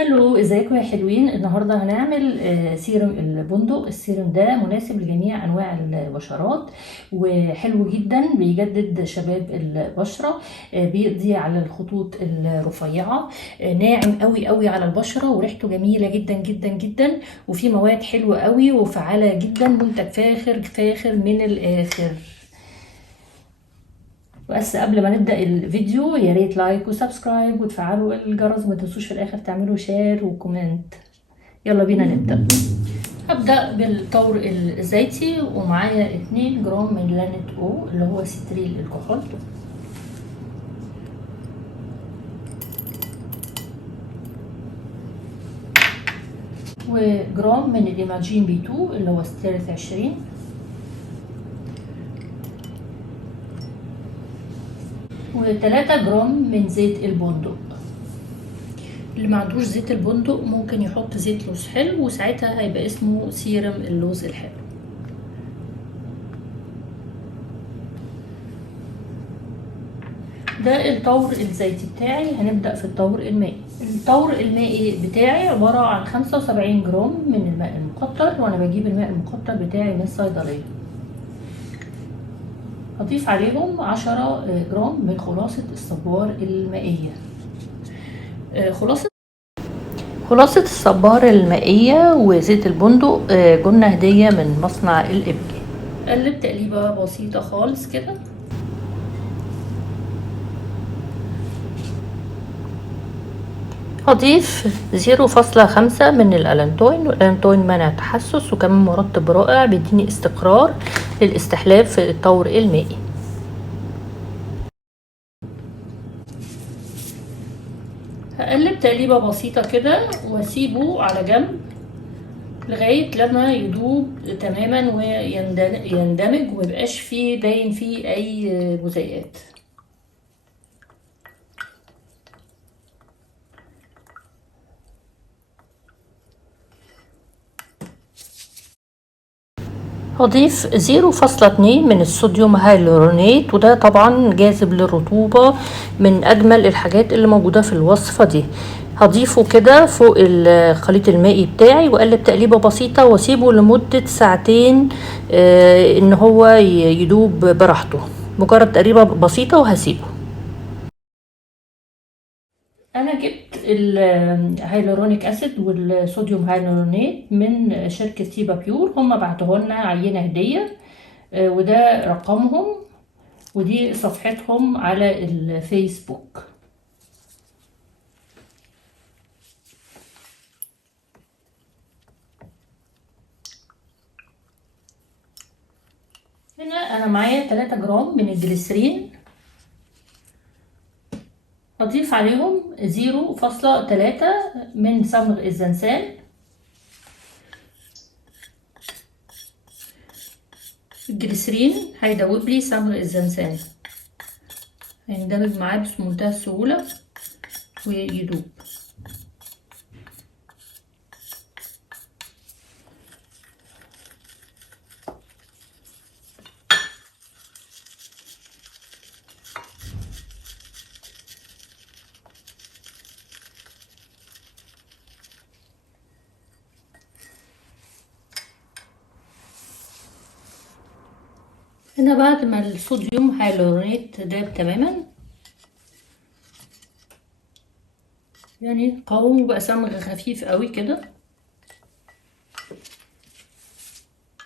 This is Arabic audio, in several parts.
الو، ازيكم يا حلوين؟ النهارده هنعمل سيروم البندق. السيروم ده مناسب لجميع انواع البشرات، وحلو جدا، بيجدد شباب البشره، بيقضي على الخطوط الرفيعه، ناعم قوي قوي على البشره، وريحته جميله جدا جدا جدا، وفيه مواد حلوه قوي وفعاله جدا. منتج فاخر فاخر من الاخر. بس قبل ما نبدأ الفيديو، يا ريت لايك وسبسكرايب وتفعلوا الجرس، وما تنسوش في الاخر تعملوا شير وكومنت. يلا بينا نبدأ. هبدأ بالطور الزيتي، ومعايا 2 جرام من لانت او اللي هو ستريل الكحول، وجرام من الايماجين بي 2 اللي هو ستيرث 20، و3 جرام من زيت البندق. اللي ما عندوش زيت البندق ممكن يحط زيت لوز حلو، وساعتها هيبقى اسمه سيرم اللوز الحلو. ده الطور الزيتي بتاعي. هنبدأ في الطور المائي. الطور المائي بتاعي عبارة عن 75 جرام من الماء المقطر، وانا بجيب الماء المقطر بتاعي من الصيدلية. هضيف عليهم 10 جرام من خلاصة الصبار المائية. خلاصة الصبار المائية وزيت البندق جبنا هدية من مصنع الإبلي. قلب تقليبة بسيطة خالص كده. هضيف 0.5 من الالانتوين، والالانتوين مانع تحسس وكمان مرطب رائع بيديني استقرار للاستحلاب في الطور المائي. هقلب تقليبه بسيطه كده واسيبه على جنب لغايه لما يدوب تماما ويندمج وميبقاش فيه باين فيه اي جزيئات. هضيف 0.2 من الصوديوم هايلورونيت، وده طبعا جاذب للرطوبة، من اجمل الحاجات اللي موجودة في الوصفة دي. هضيفه كده فوق الخليط المائي بتاعي واقلب تقليبة بسيطة واسيبه لمدة 2 ساعة ان هو يدوب براحته. مجرد تقريبة بسيطة وهسيبه. انا جبت الهيلورونيك اسيد والصوديوم هايلورونيت من شركة تيبا بيور، هم بعتوه لنا عينة هدية، وده رقمهم ودي صفحتهم على الفيسبوك. هنا انا معايا 3 جرام من الجليسرين، هضيف عليهم 0.3 من صمغ الزنسان. الجليسرين هيدوب لي صمغ الزنسان، هيندمج معاه بمنتهى السهولة ويدوب. هنا بعد ما الصوديوم هايلورونيت داب تماما، يعني قوامه بقى صمغ خفيف قوي كده،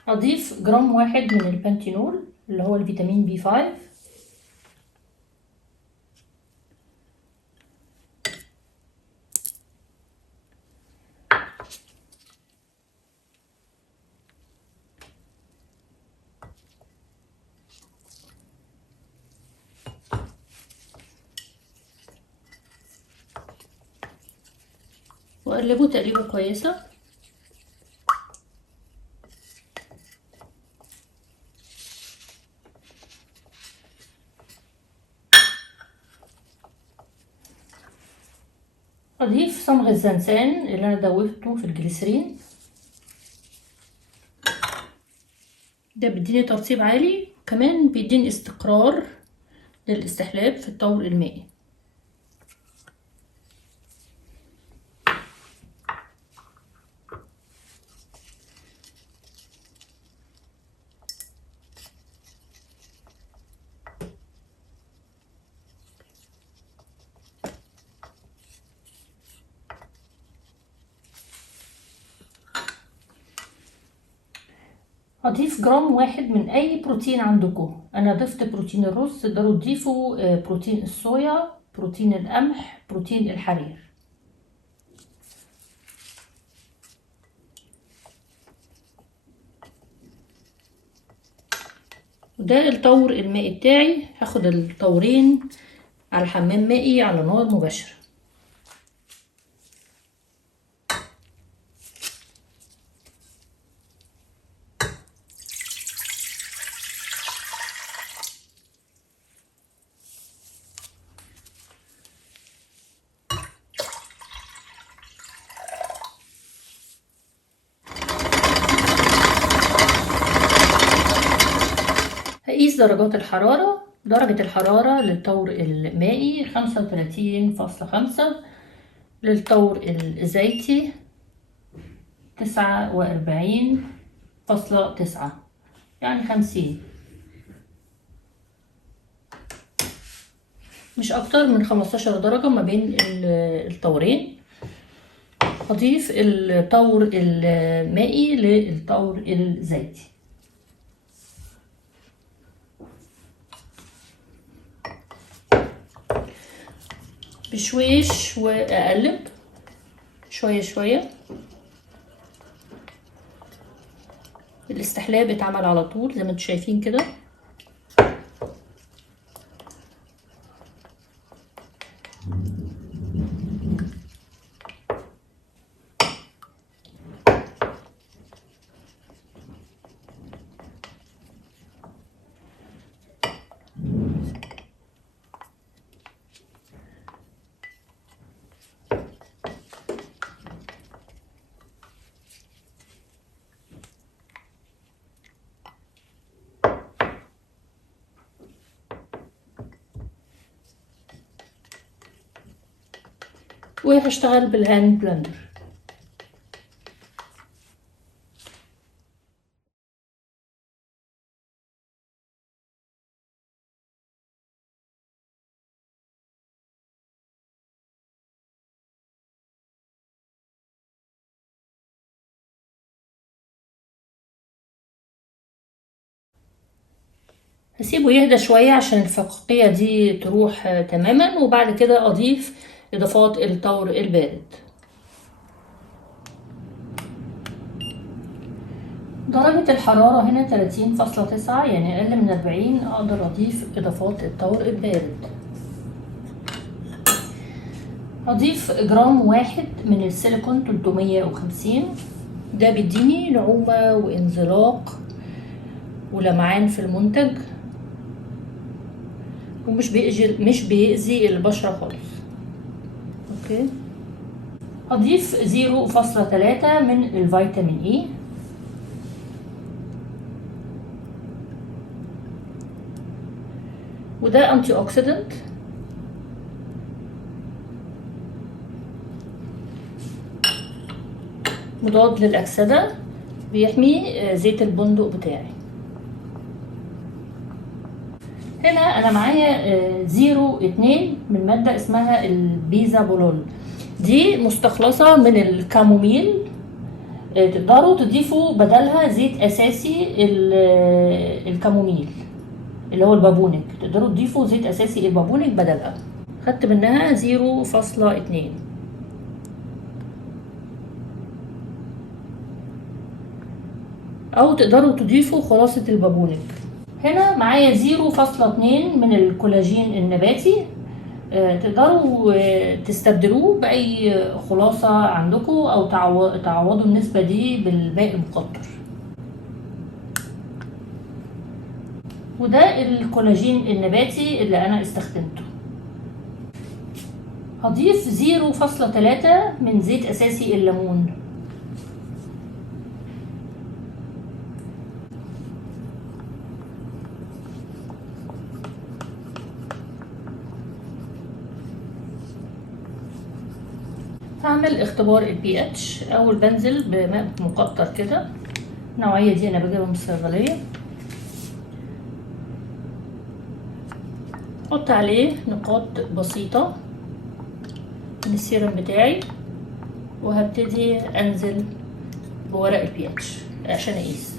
هضيف 1 جرام من البانتينول اللي هو الفيتامين بي 5، واقلبه تقليبه كويسه. اضيف صمغ الزنسان اللي انا دوبته في الجليسرين، ده بيديني ترطيب عالي، كمان بيديني استقرار للاستحلاب في الطور المائي. هضيف جرام واحد من اي بروتين عندكم. انا ضفت بروتين الرز، تقدروا تضيفوا بروتين الصويا، بروتين القمح، بروتين الحرير. وده الطور المائي بتاعي، هاخد الطورين على حمام مائي على نار مباشرة. هقيس درجات الحرارة. درجة الحرارة للطور المائي 35.5، للطور الزيتي 49.9، يعني 50، مش أكتر من 15 درجة ما بين الطورين. أضيف الطور المائي للطور الزيتي. بشويش وأقلب شوية شوية. الاستحلاب اتعمل على طول زي ما انتم شايفين كده. وهشتغل بالهاند بلندر. هسيبه يهدى شوية عشان الفقاقيع دي تروح تماما، وبعد كده اضيف اضافات الطور البارد. درجة الحرارة هنا 30.9، يعني اقل من 40. اقدر اضيف اضافات الطور البارد. هضيف جرام واحد من السيليكون 350، ده بيديني نعومة وانزلاق ولمعان في المنتج، ومش بيأذي البشرة خالص. اوكي. هضيف 0.3 من الفيتامين اي. وده انتي اوكسيدنت، مضاد للأكسدة، بيحمي زيت البندق بتاعي. هنا انا معايا 0.2 من مادة اسمها البيزابولول، دي مستخلصة من الكاموميل. تقدروا تضيفوا بدلها زيت اساسي الكاموميل اللي هو البابونج، تقدروا تضيفوا زيت اساسي البابونج بدلها. خدت منها 0.2. او تقدروا تضيفوا خلاصة البابونج. هنا معايا 0.2 من الكولاجين النباتي. تقدروا تستبدلوه بأي خلاصة عندكم، أو تعوضوا النسبة دي بالماء المقطر. وده الكولاجين النباتي اللي أنا استخدمته. هضيف 0.3 من زيت أساسي الليمون. هعمل اختبار البي اتش. اول بنزل بماء مقطر كده، النوعيه دي انا بجيبها من الصيدليه. احط عليه نقاط بسيطه من السيرم بتاعي، وهبتدي انزل بورق البي اتش عشان اقيس.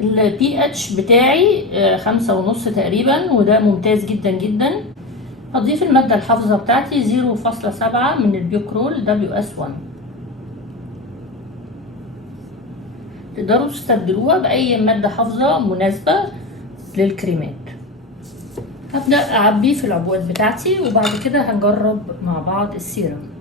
البي اتش بتاعي 5.5 تقريبا، وده ممتاز جدا جدا. هضيف المادة الحافظة بتاعتي 0.7 من البيوكرول WS1. تقدروا تستبدلوها بأي مادة حافظة مناسبة للكريمات. هبدأ أعبي في العبوات بتاعتي، وبعد كده هنجرب مع بعض السيرم.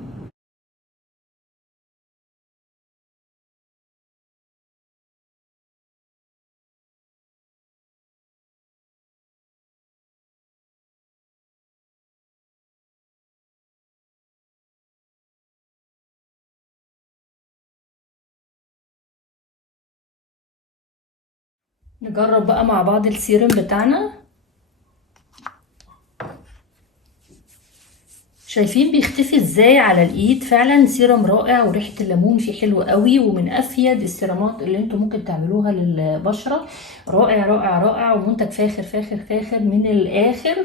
نجرب بقى مع بعض السيرم بتاعنا. شايفين بيختفي ازاي على الايد؟ فعلا سيرم رائع، وريحة الليمون فيه حلوة قوي، ومن افيد السيرامات اللي انتوا ممكن تعملوها للبشرة. رائع رائع رائع، ومنتج فاخر فاخر فاخر من الاخر.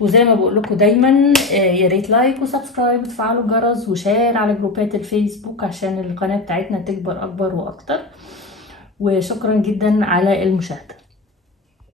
وزي ما بقول لكم دايما يا ريت لايك وسبسكرايب وتفعلوا الجرس وشير على جروبات الفيسبوك عشان القناة بتاعتنا تكبر اكبر واكتر. وشكرا جدا على المشاهدة.